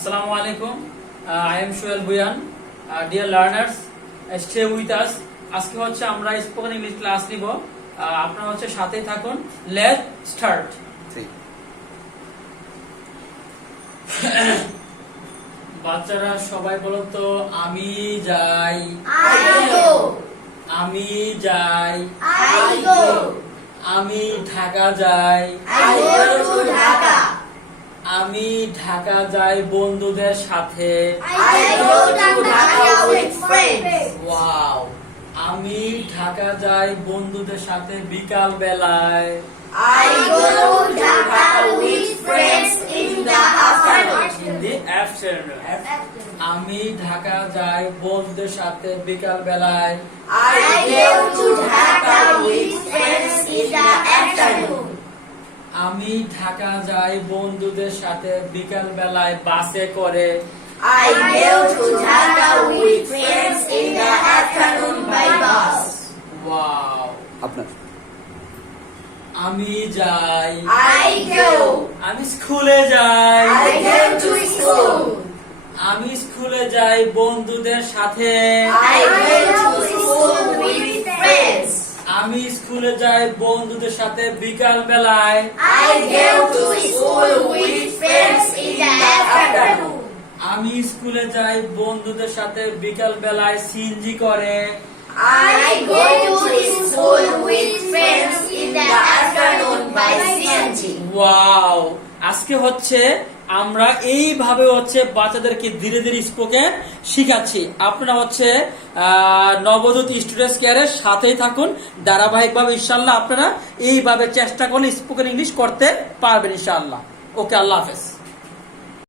Assalamu alaikum. I am Shoel Buyan. Dear learners, stay with us. আজকে হচ্ছে আমরা spoken English class নিব। আপনারা হচ্ছে সাথেই থাকুন। Let's start. বাচ্চারা সবাই বলো তো আমি যাই। আমি যাই। আমি ঢাকা যাই। আমি ঢাকা যাই বন্ধুদের সাথে। ওয়াও, আমি ঢাকা যাই বন্ধুদের সাথে বিকাল বেলায়। আমি ঢাকা যাই বন্ধুদের সাথে বিকাল বেলায়। আমি ঢাকা যাই বন্ধুদের সাথে বিকাল বেলায় বাসে করে। ওয়াও, আমি যাই। আমি স্কুলে যাই। আমি স্কুলে যাই বন্ধুদের সাথে। আমি স্কুলে যাই বন্ধুদের সাথে বিকাল বেলায়। আমি স্কুলে যাই বন্ধুদের সাথে বিকাল বেলায় সিএনজি করে। ওয়াও, আজকে হচ্ছে আমরা এইভাবে হচ্ছে বাচ্চাদেরকে ধীরে ধীরে স্পোকেন শিখাচ্ছি। আপনারা হচ্ছে নবদূত স্টুডেন্টস কেয়ারের সাথেই থাকুন। ধারাবাহিকভাবে ইনশাআল্লাহ আপনারা এইভাবে চেষ্টা করলে স্পোকেন ইংলিশ করতে পারবেন ইনশাআল্লাহ। ওকে, আল্লাহ হাফেজ।